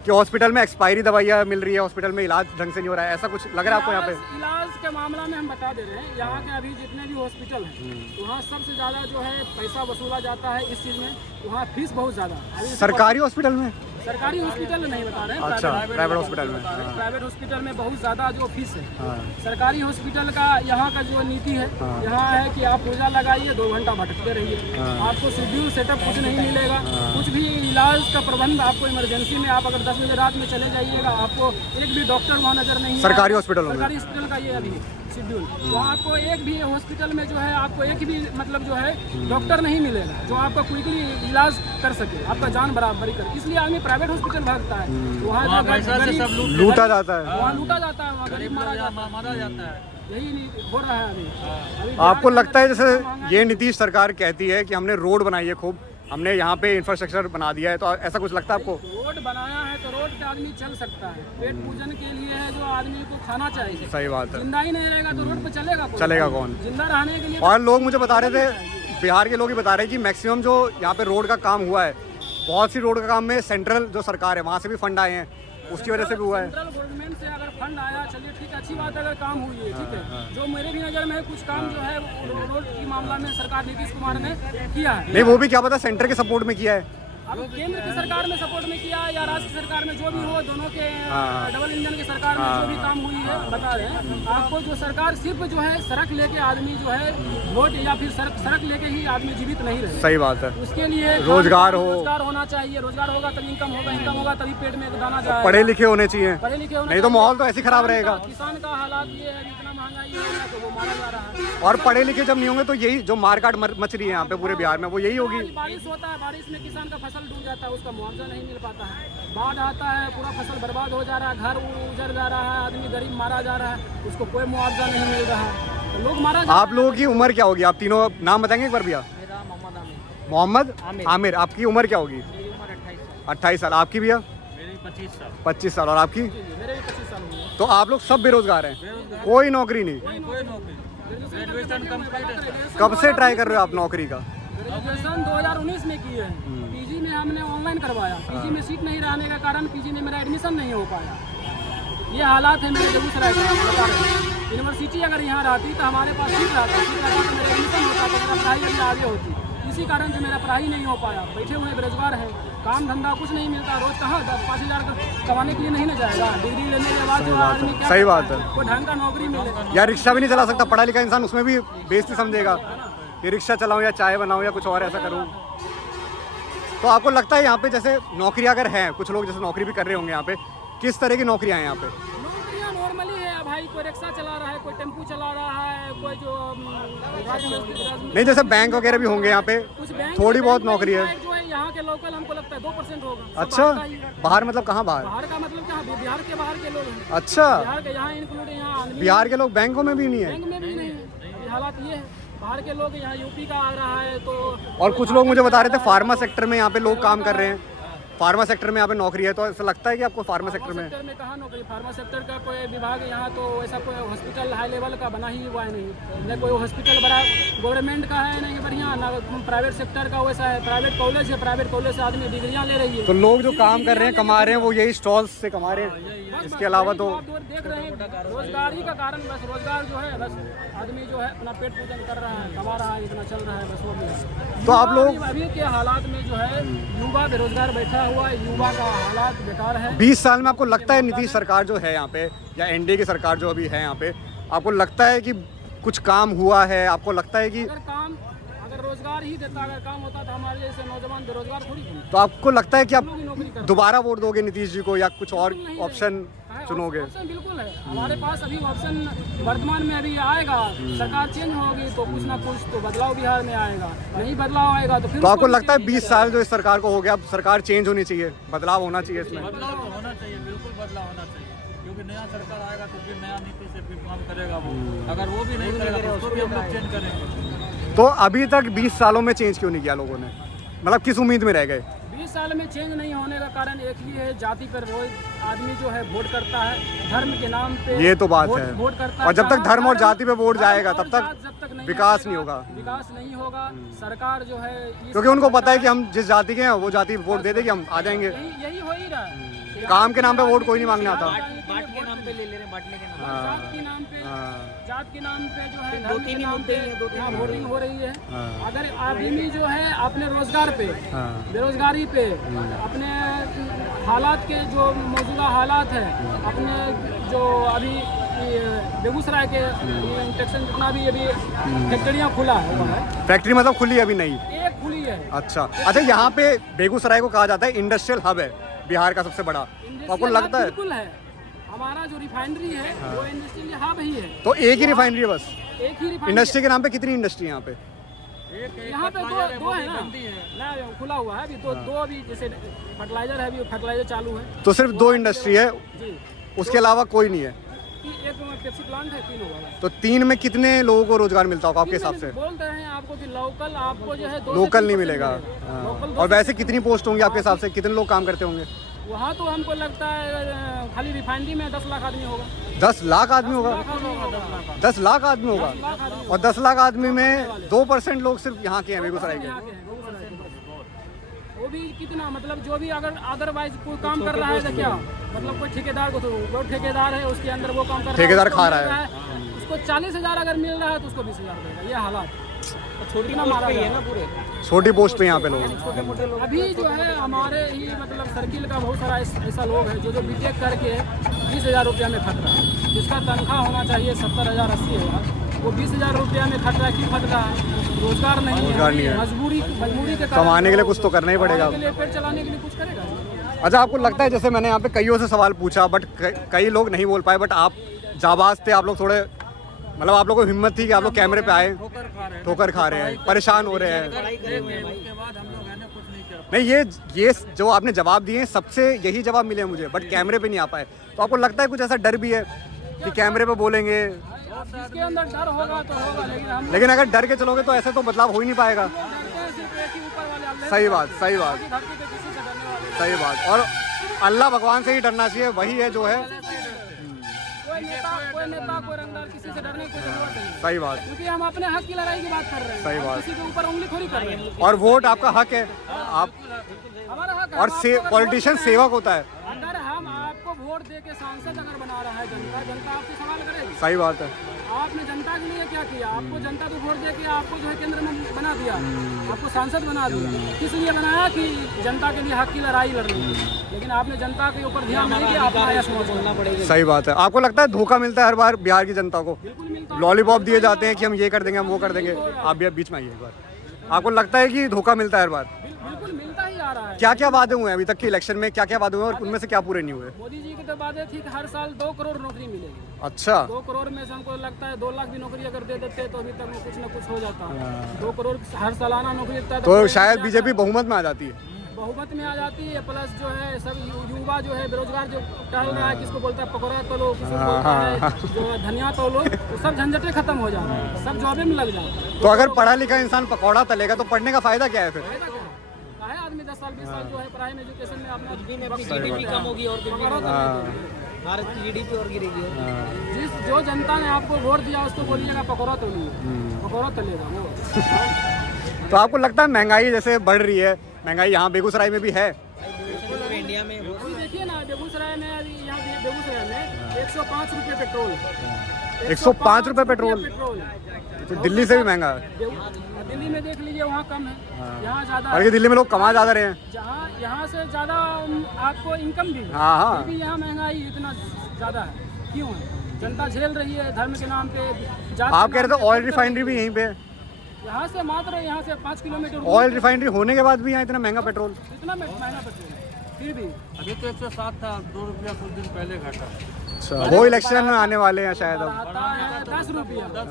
कि हॉस्पिटल में एक्सपायरी दवाइयाँ मिल रही है, हॉस्पिटल में इलाज ढंग से नहीं हो रहा है, ऐसा कुछ लग रहा है आपको यहाँ पे? इलाज के मामला में हम बता दे रहे हैं, यहाँ के अभी जितने भी हॉस्पिटल हैं वहाँ सबसे ज़्यादा जो है पैसा वसूला जाता है इस चीज़ में। वहाँ फीस बहुत ज़्यादा। सरकारी हॉस्पिटल में? सरकारी हॉस्पिटल नहीं बता रहे हैं, अच्छा, प्राइवेट हॉस्पिटल में। प्राइवेट हॉस्पिटल में बहुत ज़्यादा जो फीस है। हाँ। सरकारी हॉस्पिटल का यहाँ का जो नीति है, यहाँ है कि आप पूजा लगाइए, 2 घंटा भटकते रहिए, आपको शेड्यूल सेटअप कुछ नहीं मिलेगा। कुछ भी इलाज का प्रबंध आपको इमरजेंसी में, आप अगर 10 बजे रात में चले जाइएगा, आपको एक भी डॉक्टर वहाँ नजर नहीं। सरकारी हॉस्पिटल में? सरकारी हॉस्पिटल का ये अभी शेड्यूल, वहाँ आपको एक भी हॉस्पिटल में जो है आपको एक भी मतलब जो है डॉक्टर नहीं मिलेगा जो आपका क्विकली इलाज कर सके, आपका जान बराबरी कर। इसलिए आदमी प्राइवेट हॉस्पिटल भागता है, वहाँ पैसा से सब लूटा जाता है, वहाँ लूटा जाता है, वहाँ गरीब मारा जाता है। यही नहीं हो रहा है अभी। आपको लगता है जैसे ये नीतीश सरकार कहती है कि हमने रोड बनाई है, खूब हमने यहाँ पे इंफ्रास्ट्रक्चर बना दिया है, तो ऐसा कुछ लगता है आपको? रोड बनाया है तो रोड पे आदमी चल सकता है, पेट पूजन के लिए है जो आदमी को खाना चाहिए। सही बात है। जिंदा ही नहीं रहेगा तो रोड पे चलेगा कौन? चलेगा कौन? जिंदा रहने के लिए। और लोग मुझे बता रहे थे, बिहार के लोग ही बता रहे हैं कि मैक्सिमम जो यहाँ पे रोड का काम हुआ है, बहुत सी रोड का काम में सेंट्रल जो सरकार है वहाँ से भी फंड आए हैं, उसकी वजह से भी हुआ है। सेंट्रल गवर्नमेंट से अगर फंड आया, चलिए ठीक है, अच्छी बात है अगर काम हुई है, ठीक है। जो मेरे भी नज़र में है कुछ काम जो है रोड की मामला में सरकार नीतीश कुमार ने किया है। नहीं, वो भी क्या पता सेंटर के सपोर्ट में किया है, अब केंद्र की सरकार में सपोर्ट में किया या राज्य सरकार में, जो भी हो, दोनों के डबल इंजन की सरकार में जो भी काम हुई है बता रहे हैं आपको। जो सरकार सिर्फ जो है सड़क लेके आदमी जो है वोट या फिर सड़क लेके ही आदमी जीवित नहीं रहे। सही बात है। उसके लिए रोजगार हो, रोजगार होना चाहिए, रोजगार होगा तभी इनकम होगा तभी पेट में दाना जाएगा। पढ़े लिखे होने चाहिए, पढ़े लिखे होने, नहीं तो माहौल तो ऐसे खराब रहेगा। किसान का हालात ये है, इतना महंगाई है तो वो मारा जा रहा है। और पढ़े लिखे जब नहीं होंगे तो यही जो मारकाट मच रही है यहाँ पे पूरे बिहार में, वो यही होगी। बारिश होता है, बारिश में किसान का फसल डूब जाता है, उसका मुआवजा नहीं मिल पाता है। बाढ़ आता है, पूरा फसल बर्बाद हो जा रहा है, घर उजड़ जा रहा है, आदमी गरीब मारा जा रहा है, उसको कोई मुआवजा नहीं मिल रहा है, तो लोग मारा जा। आप लोगों की उम्र क्या होगी? आप तीनों नाम बताएंगे एक बार भैया? मेरा मोहम्मद आमिर। मोहम्मद आमिर। आपकी उम्र क्या होगी? मेरी उम्र 28 साल। 28 साल। आपकी भैया? मेरी 25 साल। 25 साल। और आपकी? मेरे भी 25 साल हुए। तो आप लोग सब बेरोजगार हैं, कोई नौकरी नहीं? कोई नौकरी, ग्रेजुएशन कंप्लीट है। कब से ट्राई कर रहे हो आप नौकरी का? ग्रेजुएशन 2019 में की है। पीजी में हमने ऑनलाइन करवाया, पीजी में सीट नहीं रहने के कारण पीजी में मेरा एडमिशन नहीं हो पाया। ये हालात है मेरे बेगूसराय का, बता रहे हैं। यूनिवर्सिटी अगर यहाँ रहती तो हमारे पास सीट रहता तो मेरा एडमिशन होता तो मेरा पढ़ाई अभी आगे होती। इसी कारण से मेरा पढ़ाई नहीं हो पाया। बैठे हुए बेरोजगार हैं, काम धंधा कुछ नहीं मिलता, रोज कहाँ 10-5 हज़ार कमाने के लिए नहीं ना जाएगा। डिग्री लेने के बाद जो आदमी क्या, सही बात है। कोई ढंग का नौकरी मिले। या रिक्शा भी नहीं चला सकता पढ़ा लिखा इंसान, उसमें भी बेइज्जती समझेगा कि रिक्शा चलाऊं या चाय बनाऊं या कुछ और ऐसा करूं। तो आपको लगता है यहाँ पे जैसे नौकरी अगर है, कुछ लोग जैसे नौकरी भी कर रहे होंगे यहाँ पे, किस तरह की नौकरियाँ हैं यहाँ पे? नौकरियाँ नॉर्मली है भाई, कोई रिक्शा चला रहा है, कोई टेम्पू चला रहा है, कोई जो नहीं, जैसे बैंक वगैरह भी होंगे यहाँ पे, कुछ बैंक थोड़ी बहुत नौकरी है। जो है यहाँ के लोकल हमको लगता है 2% होगा। सब अच्छा, बाहर का ही है। बाहर मतलब कहाँ बाहर? बाहर का मतलब क्या, बिहार के बाहर के लोग हैं। अच्छा, बिहार के यहाँ इंक्लूड, यहाँ आदमी बिहार के लोग बैंकों में भी नहीं है? बैंक में भी नहीं है। ये हालात ये है, बाहर के लोग यहाँ यूपी का आ रहा है तो। और कुछ लोग मुझे बता रहे थे फार्मा सेक्टर में यहाँ पे लोग काम कर रहे हैं, फार्मा सेक्टर में यहाँ पे नौकरी है, तो ऐसा लगता है कि आपको फार्मा सेक्टर में? सेक्टर में कहाँ नौकरी? फार्मा सेक्टर का कोई विभाग यहाँ तो ऐसा कोई हॉस्पिटल हाई लेवल का बना ही हुआ है नहीं। न कोई हॉस्पिटल बड़ा गवर्नमेंट का है नहीं बढ़िया, ना प्राइवेट सेक्टर का वैसा है। प्राइवेट कॉलेज है, प्राइवेट कॉलेज से आदमी डिग्रियाँ ले रही है। तो लोग जो काम कर रहे हैं, कमा रहे हैं, वो यही स्टॉल्स से कमा रहे हैं, इसके अलावा तो आप देख रहे हैं रोजगारी का कारण, बस रोजगार जो है, बस आदमी जो है अपना पेट पूजन कर रहा है, कमा रहा है, इतना चल रहा है, बस वो भी है। तो आप लोग अभी के हालात में जो है युवा बेरोजगार बैठा हुआ है, युवा का हालात बेकार है। 20 साल में आपको लगता है नीतीश सरकार जो है यहाँ पे, या एनडीए की सरकार जो अभी है यहाँ पे, आपको लगता है कि कुछ काम हुआ है? आपको लगता है कि अगर रोजगार ही देता, अगर काम होता तो हमारे जैसे नौजवान बेरोजगार थोड़ी थे। तो आपको लगता है कि आप नौकरी करते। दोबारा वोट दोगे नीतीश जी को, या कुछ और ऑप्शन चुनोगे? ऑप्शन बिल्कुल है हमारे पास, अभी ऑप्शन वर्तमान में अभी आएगा। सरकार चेंज होगी तो कुछ ना कुछ तो बदलाव बिहार में आएगा, नहीं बदलाव आएगा तो फिर। तो आपको लगता है 20 साल जो इस सरकार को हो गया, अब सरकार चेंज होनी चाहिए, बदलाव होना चाहिए इसमें? बदलाव होना चाहिए। बदलाव होना चाहिए, क्योंकि नया सरकार आएगा तो फिर नया नीति से फिर काम करेगा वो। अगर वो भी नहीं करेगा तो उसको भी हम लोग चेंज करेंगे। तो अभी तक 20 सालों में चेंज क्यों नहीं किया लोगों ने? मतलब किस उम्मीद में रह गए? 20 साल में चेंज नहीं होने का कारण एक ही है, जाति पर रोज आदमी जो है वोट करता है, धर्म के नाम पे ये तो बात है। वोट करता है। और जब तक धर्म और जाति पे वोट जाएगा तब तक जब तक विकास नहीं होगा। विकास नहीं होगा। सरकार जो है क्योंकि उनको पता है कि हम जिस जाति के हैं वो जाति वोट दे देगी, हम आ जाएंगे। यही हो ही रहा है। काम के नाम पे वोट कोई नहीं मांगने आता। बाट के नाम पे ले ले रहे हैं, बांटने के नाम पे। जात के नाम पे, जात के नाम पे जो है, दो तीन ही मुद्दे हैं, दो तीन वोटिंग हो रही है। अगर आदमी जो है अपने रोजगार पे, बेरोजगारी पे, अपने हालात के जो मौजूदा हालात है, अपने जो अभी बेगूसराय के इंटेक्शन जितना भी अभी फैक्ट्रियाँ खुला हुआ है, फैक्ट्री मतलब खुली अभी नहीं? एक खुली है। अच्छा अच्छा, यहाँ पे बेगूसराय को कहा जाता है इंडस्ट्रियल हब है बिहार का सबसे बड़ा, तो आपको लगता है? बिल्कुल है। हमारा जो रिफाइनरी है वो इंडस्ट्रियल हब ही है। तो एक ही रिफाइनरी है बस? एक ही रिफाइनरी। इंडस्ट्री के नाम पे कितनी इंडस्ट्री है यहाँ पे? यहाँ पे दो है ना, खुला हुआ है अभी। दो अभी, जैसे फर्टिलाइजर है, अभी फर्टिलाइजर चालू है। तो सिर्फ 2 इंडस्ट्री है, जी। उसके अलावा कोई नहीं है? एक पेप्सी प्लांट है, 3 होगा। तो 3 में कितने लोगों को रोजगार मिलता होगा आपके हिसाब से? बोल रहे हैं आपको कि लोकल आपको जो है लोकल नहीं मिलेगा। और वैसे कितनी पोस्ट होंगी आपके हिसाब से, कितने लोग काम करते होंगे वहाँ? तो हमको लगता है खाली रिफाइनरी में 10 लाख आदमी होगा। 10 लाख आदमी होगा? 10 लाख आदमी होगा? और 10 लाख आदमी में 2% लोग सिर्फ यहाँ के हैं, बेगूसराय के। वो भी कितना, मतलब जो भी अगर अदरवाइज कोई काम कर रहा है तो क्या मतलब, कोई ठेकेदार को, तो वो ठेकेदार है उसके अंदर वो काम कर रहा है, ठेकेदार खा रहा है। उसको 40,000 अगर मिल रहा है तो उसको 20,000 देगा। ये हालात छोटी ना मारा है ना पूरे, छोटी पोस्ट पे यहाँ पे लोग। छोटे मोटे लोग। अभी जो है हमारे ही मतलब सर्किल का बहुत सारा ऐसा लोग है जो बीटेक करके 20,000 रुपया में खट रहा है, जिसका तनख्वाह होना चाहिए 70,000 80,000, वो 20,000 रुपया में खट रहा है। क्यों खट रहा है? रोजगार नहीं है, मजबूरी के कारण। कमाने के लिए कुछ तो करना ही पड़ेगा, पेट चलाने के लिए कुछ करेगा। अच्छा, आपको लगता है, जैसे मैंने यहाँ पे कईयों से सवाल पूछा बट कई लोग नहीं बोल पाए, बट आप जाबाज थे, आप लोग थोड़े मतलब आप लोगों को हिम्मत थी कि आप लोग कैमरे पे आए, ठोकर खा रहे हैं, परेशान हो रहे हैं। नहीं, ये जो आपने जवाब दिए सबसे यही जवाब मिले मुझे, बट कैमरे पे नहीं आ पाए। तो आपको लगता है कुछ ऐसा डर भी है कि कैमरे पे बोलेंगे? जिसके अंदर डर होगा तो होगा, लेकिन अगर डर के चलोगे तो ऐसे तो बदलाव हो ही नहीं पाएगा। सही बात, सही बात, सही बात। और अल्लाह भगवान से ही डरना चाहिए, वही है जो है। कोई नेता कोई रंगदार किसी से डरने की कोई जरूरत नहीं। सही बात, क्योंकि हम अपने हक की लड़ाई की बात कर रहे हैं। सही बात। किसी के ऊपर उंगली थोड़ी कर रहे हैं। और वोट आपका हक है, आप हमारा हक है। और पॉलिटिशियन सेवक होता है। अगर हम आपको वोट दे के सांसद अगर बना रहा है जनता आपसे सवाल करेगी। सही बात है। आपने जनता के लिए क्या किया? आपको जनता को वोट दे के आपको जो है केंद्र में बना दिया, आपको सांसद बना दिया। किस लिए बनाया? कि जनता के लिए हक की लड़ाई लड़नी थी। लेकिन आपने जनता के ऊपर ध्यान नहीं दिया, अपना यश बोलना पड़ेगा। सही बात है। आपको लगता है धोखा मिलता है हर बार बिहार की जनता को? लॉलीपॉप दिए जाते हैं कि हम ये कर देंगे, हम वो कर देंगे। आप भी अब बीच में आइए एक बार। आपको लगता है कि धोखा मिलता है हर बार? बिल्कुल मिलता ही आ रहा है। क्या क्या वादे हुए हैं अभी तक के इलेक्शन में, क्या क्या वादे हुए और उनमें से क्या पूरे नहीं हुए? मोदी जी की तो वादे थी कि हर साल 2 करोड़ नौकरी मिलेगी। अच्छा, 2 करोड़ में से हमको लगता है 2 लाख भी नौकरी अगर दे देते तो अभी तक कुछ न कुछ हो जाता। 2 करोड़ हर सालाना नौकरी देता तो शायद बीजेपी बहुमत में आ जाती है। बहुमत में आ जाती है। प्लस जो है सब युवा जो है बेरोजगार जो टहल रहा है, किसको बोलता है पकौड़ा तोलो, किसको बोलता है जो धनिया तोलो, तो सब झंझटें खत्म हो जाए, सब जॉबे में लग जाए। तो अगर पढ़ा लिखा इंसान पकौड़ा तलेगा तो पढ़ने का फायदा क्या है फिर? आदमी 10 साल 20 साल जो है प्राइम एजुकेशन में अपना जीडीपी कम होगी और भारत की जीडीपी और गिरेगी। जो जनता ने आपको वोट दिया उसको बोलिएगा पकौड़ा तोलिए, पकौड़ा तलेगा वो। तो आपको लगता है महंगाई जैसे बढ़ रही है, महंगाई यहाँ बेगूसराय में भी है? इंडिया में देखिए ना, बेगूसराय में यहाँ बेगूसराय में 105 रुपये पेट्रोल। 105 रुपये पेट्रोल? तो दिल्ली से भी महंगा है। दिल्ली में देख लीजिए, वहाँ कम है, यहाँ ज़्यादा। और दिल्ली में लोग कमा ज़्यादा रहे हैं, जहाँ यहाँ से ज़्यादा आपको इनकम भी। हाँ हाँ। भी यहाँ महंगाई इतना ज़्यादा है, क्यों है? जनता झेल रही है धर्म के नाम पे। आप कह रहे थे ऑयल रिफाइनरी भी यहीं पे है? यहाँ से मात्र यहाँ से 5 किलोमीटर। ऑयल रिफाइनरी होने के बाद भी यहाँ इतना महंगा पेट्रोल? इतना महंगा पेट्रोल फिर भी। अभी तो 107 था, 2 रुपया कुछ दिन पहले घटा। अच्छा, वो इलेक्शन में आने वाले हैं शायद अब। बढ़ाता है 10 रुपया, 10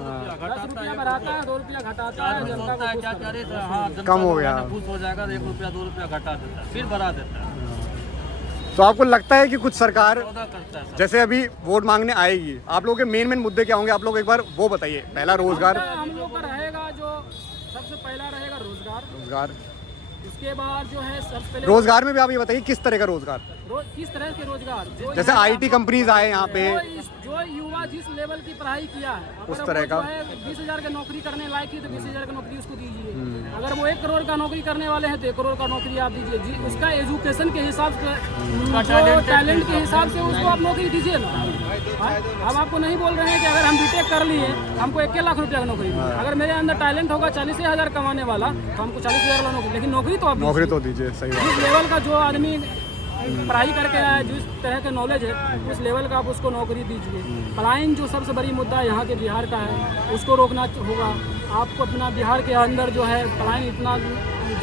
रुपया बढ़ाता है, 2 रुपया घटाता है। जनता को क्या क्या रेट है, हाँ, कम हो गया, खुश हो जाएगा, 1 रुपया 2 रुपया घटा देता है, फिर बढ़ा देता है। तो आपको लगता है कि कुछ सरकार सौदा करता है। जैसे अभी वोट मांगने आएगी, आप लोगों के मेन मुद्दे क्या होंगे? आप लोग एक बार वो बताइए। पहला रोजगार। हम लोग का रहेगा जो सबसे पहला रहेगा रोजगार। उसके बाद जो है सबसे पहले रोजगार में भी आप ये बताइए किस तरह का रोजगार? किस तरह के रोजगार जो जैसे आईटी कंपनीज आए यहाँ पे, जो युवा जिस लेवल की पढ़ाई किया है, अगर उस तरह वो का। जो है 20,000 का नौकरी करने लायक है तो 20,000 का नौकरी उसको दीजिए। अगर वो 1 करोड़ का नौकरी करने वाले हैं तो 1 करोड़ का नौकरी आप दीजिए। उसका एजुकेशन के हिसाब से, टैलेंट के हिसाब से उसको आप नौकरी दीजिए ना। हम आपको नहीं बोल रहे हैं कि अगर हम बीटेक कर लिए हमको 1 लाख रुपया का नौकरी, अगर मेरे अंदर टैलेंट होगा 40,000 कमाने वाला तो हमको 40,000 का नौकरी, लेकिन नौकरी तो आप नौकरी तो दीजिए। सही बात। जिस लेवल का जो आदमी पढ़ाई करके आया, जिस तरह के नॉलेज है उस लेवल का आप उसको नौकरी दीजिए। पलायन जो सबसे बड़ी मुद्दा यहाँ के बिहार का है उसको रोकना होगा आपको। अपना बिहार के अंदर जो है पलायन इतना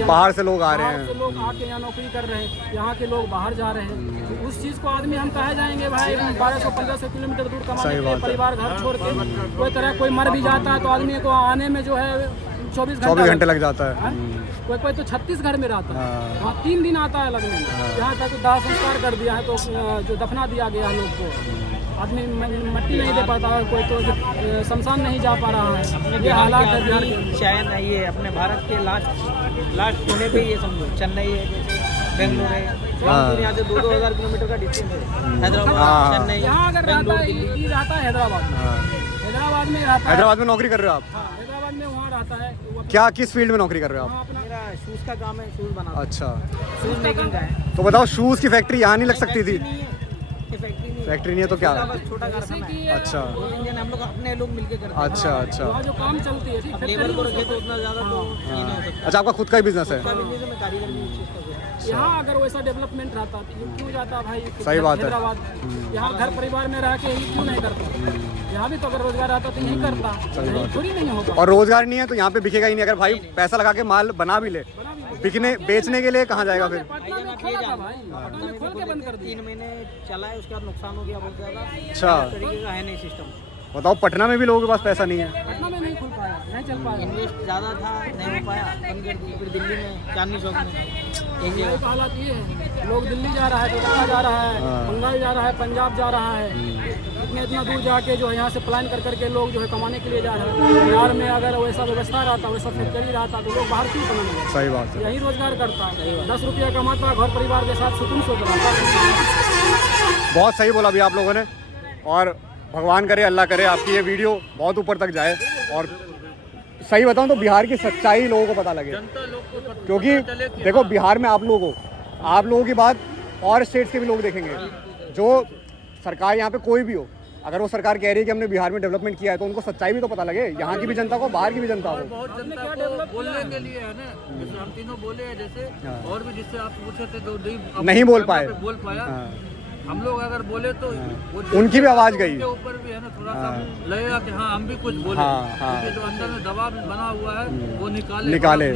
बाहर से लोग आ रहे बाहर से हैं, लोग आके यहाँ नौकरी कर रहे हैं, यहाँ के लोग बाहर जा रहे हैं। तो उस चीज़ को आदमी हम कहे जाएंगे भाई 1200-1500 किलोमीटर दूर कमाने के लिए परिवार घर छोड़ के कोई तरह कोई मर भी जाता है तो आदमी को आने में जो है 24 घंटे लग जाता है। कोई तो 36 घर में रहता है, वहाँ 3 दिन आता है लगने में। यहाँ तक दाह संस्कार कर दिया है तो जो दफना दिया गया है लोग को, आदमी मट्टी नहीं दे पाता है, कोई तो शमशान नहीं जा पा रहा है। ये हालात है बिहार के। शायद नहीं है अपने भारत के लास्ट कोने पे ये समझो, चेन्नई है, जैसे बेंगलोर है, यहाँ से 2-2 हज़ार किलोमीटर का डिस्टेंस है। हैदराबाद, चेन्नई, यहाँ अगर रहता बेंगलोर, है दिल्ली। ये रहता है हैदराबाद में, हैदराबाद में रहता है। हैदराबाद में नौकरी कर रहे हो आप? हाँ, हैदराबाद में वहाँ रहता है। वो क्या किस फील्ड में नौकरी कर रहे हो आप? वहाँ अपना मेरा शूज़ का काम है, शूज़ बनाता अच्छा, हूँ, शूज़ मेकिंग का है। तो बताओ शूज की फैक्ट्री यहाँ नहीं लग सकती थी? नहीं है, ये फैक्ट्री नहीं है। फैक्ट्री नहीं है तो क्या? बस छोटा कारखाना है। अच्छा इंडियन हम लोग अपने लोग मिलके करते हैं। अच्छा अच्छा वहाँ जो काम चलती है, ठीक लेबर को रखे तो उतना ज़्यादा तो नहीं हो सकता। अच्छा, आपका खुद का ही बिजनेस है? उसका बिजनेस है, मैं कारीगर भी उस चीज़ का हूँ। यहाँ अगर वैसा डेवलपमेंट रहता तो क्यों जाता भाई? सही बात है। हैदराबाद यहाँ घर परिवार में रह के ही क्यों नहीं करता? यहाँ भी तो अगर रोजगार आता तो यही करता, यहीं थोड़ी नहीं होगा। और रोजगार नहीं है तो यहाँ पे बिकेगा ही नहीं। अगर भाई पैसा लगा के माल बना भी ले, बिकने बेचने के लिए कहाँ जाएगा फिर? पटना में खोला था भाई, पटना में खोल के बंद कर दिया। 3 महीने चला है, उसके बाद नुकसान हो गया बहुत ज़्यादा। अच्छा, इस तरीके का है नहीं सिस्टम। बताओ पटना में भी लोगों के पास पैसा नहीं है। पटना में नहीं खुल पाया, नहीं चल पाया। इन्वेस्ट ज़्यादा था, नहीं हो पाया, बंद कर दी। फिर दिल्ली में, चांदनी चौक में एक यही जगह। तो हालात ये है, लोग दिल्ली जा रहा है, कोलकाता जा रहा है, बंगाल जा रहा है, पंजाब जा रहा है। इतना दूर जाके जो है यहाँ से प्लान कर करके लोग जो है कमाने के लिए जा रहे हैं। बिहार में अगर वैसा व्यवस्था रहता, वैसा फैक्ट्री रहता तो लोग बाहर क्यों कमाने? सही बात है। यही रोजगार करता, 10 रुपया कमाता, घर परिवार के साथ सुकून से रहता। बहुत सही बोला अभी आप लोगों ने, और भगवान करे, अल्लाह करे आपकी ये वीडियो बहुत ऊपर तक जाए। और सही बताऊं तो बिहार की सच्चाई लोगों को पता लगे, क्योंकि देखो बिहार में आप लोगों की बात और स्टेट्स के भी लोग देखेंगे। जो सरकार यहाँ पे कोई भी हो, अगर वो सरकार कह रही है कि हमने बिहार में डेवलपमेंट किया है तो उनको सच्चाई भी तो पता लगे, यहाँ की भी जनता को, बाहर की भी जनता को। बहुत जनता को बोलने के लिए है ना, जैसे हम तीनों बोले हैं, जैसे और भी जिससे आप पूछे थे तो नहीं बोल पाए। बोल पाया। हम लोग अगर बोले तो वो उनकी भी आवाज गई। उनके ऊपर भी है ना थोड़ा सा लगेगा कि हाँ हम भी कुछ बोले, क्योंकि जो अंदर में दबाव बना हुआ है वो निकाले।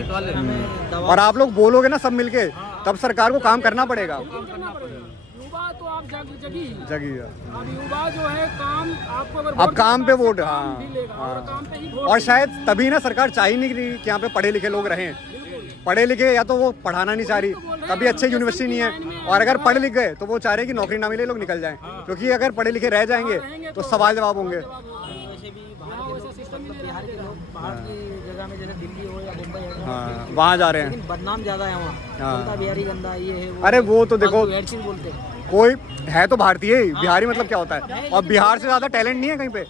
और आप लोग बोलोगे ना सब मिलके, तब सरकार को काम करना पड़ेगा। युवा तो आप जगी जगी अब युवा जो है काम आपको अगर अब काम पे वोट, काम भी लेगा और काम पे ही वोट और शायद तभी ना सरकार चाह ही नहीं रही कि यहाँ पे पढ़े लिखे लोग रहें। पढ़े लिखे या तो वो पढ़ाना नहीं चाह रही, तभी अच्छे यूनिवर्सिटी नहीं है, और अगर पढ़े लिख गए तो वो चाह रहे कि नौकरी ना मिले, लोग निकल जाएं। क्योंकि अगर पढ़े लिखे रह जाएंगे तो सवाल जवाब होंगे। वैसे भी बिहार के लोग बाहर की जगह में जैसे दिल्ली हो या मुंबई हो, हाँ, वहाँ जा रहे हैं। लेकिन बदनाम ज़्यादा है वहाँ। बोलता बिहारी गंदा, ये है वो। अरे वो तो देखो, हर चीज़ बोलते हैं। कोई है तो भारतीय ही, बिहारी मतलब क्या होता है? और बिहार से ज़्यादा टैलेंट नहीं है कहीं पे।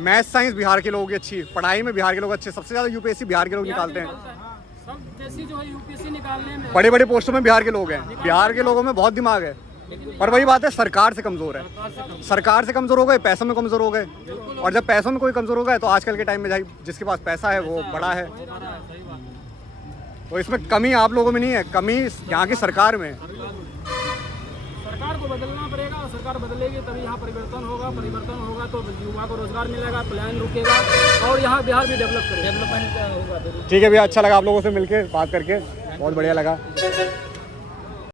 मैथ साइंस बिहार के लोगों की अच्छी, पढ़ाई में बिहार के लोग अच्छे, सबसे ज़्यादा यूपीएससी बिहार के लोग निकालते हैं। सब जैसी जो है यूपीएससी निकालने में बड़े बड़े पोस्टों में बिहार के लोग हैं। बिहार के लोगों में बहुत दिमाग है, पर वही बात है, सरकार से कमज़ोर है। सरकार से कमज़ोर हो गए, पैसों में कमज़ोर हो गए, और जब पैसों में कोई कमज़ोर हो गए तो आजकल के टाइम में भाई जिसके पास पैसा है वो बड़ा है। तो इसमें कमी आप लोगों में नहीं है, कमी यहाँ की सरकार में। सरकार को बदलना पड़ेगा, और सरकार बदलेगी तभी यहाँ परिवर्तन होगा तो युवा को रोजगार मिलेगा, प्लान रुकेगा और यहाँ बिहार भी डेवलप करेगा, डेवलपमेंट होगा। ठीक है भैया, अच्छा लगा आप लोगों से मिलके बात करके, बहुत बढ़िया लगा।